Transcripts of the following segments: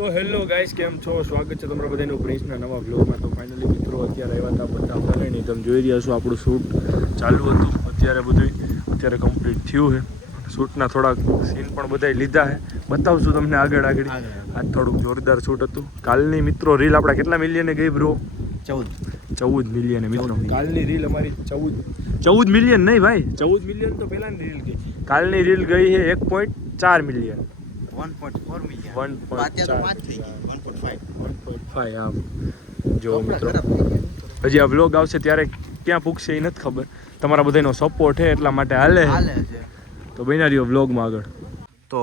તો hello guys, કેમ છો? સ્વાગત છે તમારા બધાનું પ્રિન્સના નવા વ્લોગમાં. તો ફાઇનલી મિત્રો અત્યારે આવ્યા હતા બધા ફરેણી. તમે જોઈ રહ્યા છો આપણું શૂટ ચાલુ હતું. અત્યારે કમ્પ્લીટ થયું છે. શૂટના થોડાક સીન પણ બધાય લીધા છે, બતાવશું તમને આગળ. આજ થોડુંક જોરદાર શૂટ હતું. કાલની મિત્રો રીલ આપણા કેટલા મિલિયને ગઈ બ્રો? 14 મિલિયન મિત્રો. કાલની રીલ અમારી 14 મિલિયન નહીં ભાઈ, 14 મિલિયન તો પહેલાની રીલ ગઈ. કાલની રીલ ગઈ છે 1.4 મિલિયન. 1.4 મિલિયન. 1.5 આમ જો મિત્રો. હજી આ વ્લોગ આવશે ત્યારે ક્યાં પૂગશે એ નથી ખબર. તમારા બધાનો સપોર્ટ છે એટલા માટે હાલે છે. તો બન્યા રહ્યો વ્લોગમાં આગળ. તો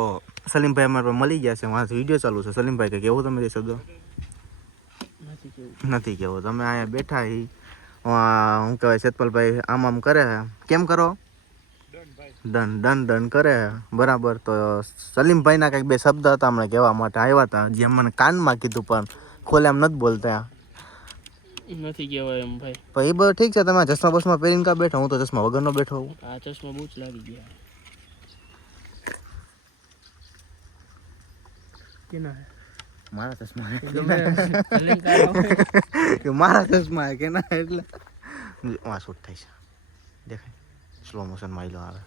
સલીમભાઈ અમારે મળી ગયા છે, મારા વિડીયો ચાલુ છે. સલીમભાઈ કે કેવું તમે શબ્દો નથી કેવું. તમે અહીંયા બેઠા હું કહેવાય સેતપલભાઈ આમ કરે કેમ કરો ડન કરે બરાબર. તો સલીમભાઈના કંઈક બે શબ્દ હતા હમણાં કહેવા માટે આવ્યા હતા, જે મને કાનમાં કીધું પણ ખોલે એમ નથી બોલતા. નથી કહેવાય એમ ભાઈ. પણ એ બધું ઠીક છે. તમે ચશ્મા બસમાં પહેરીને કા બેઠા? હું તો ચશ્મા વગરનો બેઠો હું. આ ચશ્મા બહુ જ લાગી ગયા. કેના હે? મારા ચશ્મા કે મારા ચશ્મા કે ના એટલે આ શૂટ થાય છે, દેખાય સ્લો મોશનમાં આવેલો આવે.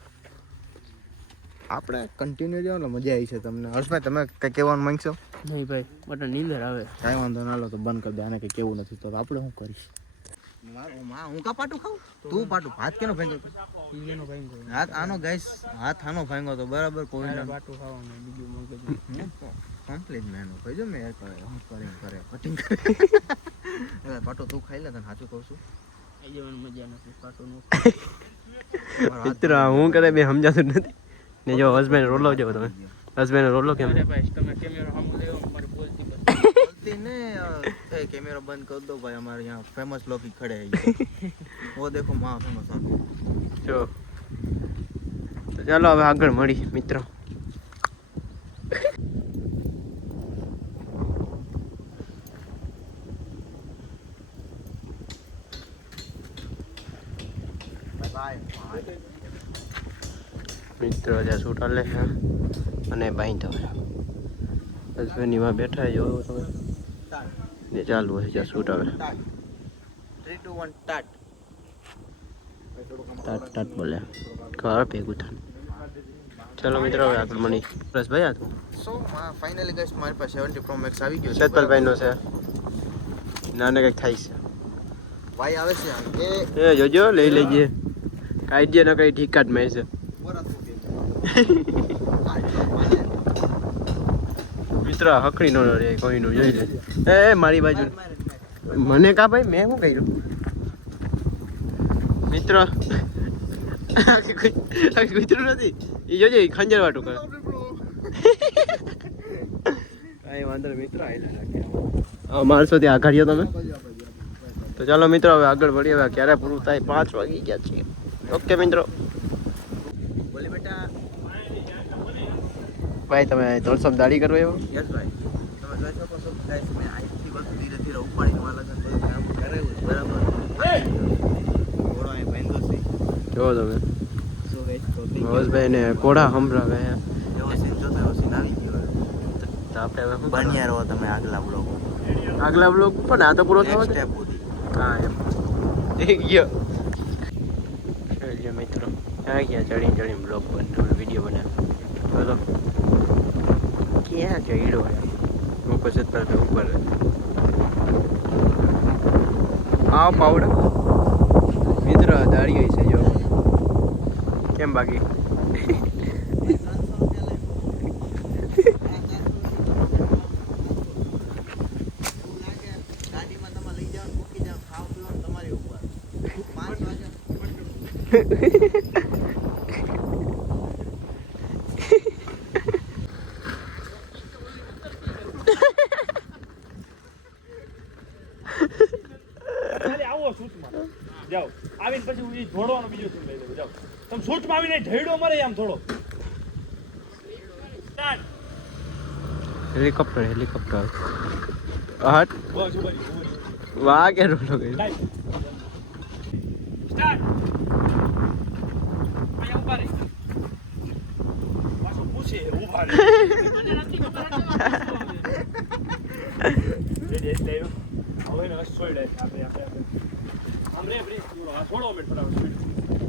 આપણે કન્ટિન્યુ જાવ ને મજા આવી છે તમને. હર્ષભાઈ તમે કંઈ કહેવાનું માંગશો? નહીં ભાઈ, બટ નીંદર આવે. કાંઈ વાંધો ના લો તો બંધ કરી દે. આને કંઈ કેવું નથી તો આપણે શું કરીશ? હું કા પાટું ખાઉં? તું પાટું ભાત કેનો ભાંગ્યો? એનો ભાઈ હાથ આનો ગાઈસ, હાથ આનો ભાંગ્યો તો બરાબર. કોઈ પાટું ખાવાનું બીજું મગજ કમ્પ્લીટ મેનો ભાઈ જો મેં કરે કટિંગ કરે પાટો તું ખાઈ લે તને સાચું કહું છું. ખાઈ જવાની મજા નથી પાટું નો. મિત્ર હું કરે બે સમજાતું નથી ને. જો હસબેન્ડ રોલો જો તમે, હસબેન્ડ રોલો કેમ? ભાઈ તમે કેમેરો સામે લેવો, મારે બોલતી ને कैमरा बंद कर दो भाई. हमारे यहाँ फेमस लोग ही खड़े हैं. वो देखो वहाँ फेमस है જો. તો ચાલો હવે આગળ મળી મિત્રો. મિત્રો ત્યાં શૂટ હાલે છે અને બાંધો હસબેન્ડની માં બેઠા જોવો તમે ને ચાલુ હોય ત્યાં શૂટ આવે. 3 2 1 સ્ટાર્ટ. ટાટ બોલે ઘર ભેગું થાય. ચાલો મિત્રો હવે આગળ મળી. બસ ભાઈ આ તો સો ફાઇનલી ગાઈસ મારી પાસે 70 Pro Max આવી ગયો છે. શેતલભાઈનો છે. નાને કંઈક થાય છે ભાઈ આવે છે એ જોજો લઈ લેજે. કાઢજે ને કઈ ઠીક જ મેં છે. મિત્ર હકડી નો રે કોઈનું જોઈ લે. એ મારી બાજુ મને કા ભાઈ મેં શું કર્યું મિત્ર? કૂતરું નથી એ જોજે ખંજર વાટું કરે. કાંઈ વાંધો નહીં મિત્ર. મારશો ત્યાં આઘાડ્યો તમે. તો ચાલો મિત્રો હવે આગળ વધીએ. હવે ક્યારે પૂરું થાય? 5 વાગી ગયા છે. ઓકે મિત્રો. બોલે બેટા. ભાઈ તમે થોડો દાડી કરો એવો? યસ ભાઈ. તમે જોઈ શકો છો ગાઈસ મેં આઈથી બસ ધીરે ધીરે ઉપાડી તમારા લગન બધું કામ કરાવ્યું બરાબર. ઘોડો અહીં બાંધ્યો છે જો તમે. સો ગાઈસ તો હવસભાઈ ને કોડા સંભળાવે એવો સીન જોતો એવો સીન આવી ગયો. તો આપણે હવે શું બન્યા રહો તમે આગલા બ્લોગ. આગલા બ્લોગ પણ આ તો પૂરો થયો છે. સ્ટેપ સુધી. હા એમ એક ગયો. ચાલો મિત્રો આ ગયા ચડી બ્લોગ બનાવ વિડીયો બનાવ. ચલો ક્યાં ચડ્યો હું પછી તરફ ઉપર આવ પાવડા મિત્ર દાડી છે જો. કેમ બાકી? ગાડીમાં તમે લઈ જાઓ મૂકી જાઓ ખાવ પીવો તમારી ઉપર 5 વાગે. જાઓ આવીને પછી હું જોડવાનો બીજો સીન લઈ લઉં. જાઓ તમે શૂટમાં આવીને ઢેડો મરે આમ થોડો. હેલિકોપ્ટર હટ બસ ઉભા વાહ કે રોલો ગઈ. સ્ટાર્ટ. અહીંયા ઉભા રહી. પાછું પૂછે ઉભા રહી. મને નથી ખબર. રેડી એટલે આવ્યો હવે ને છોડાય આપણે આમ રે બ્રેક થોડો આ છોડો મિનિટ ફટાફટ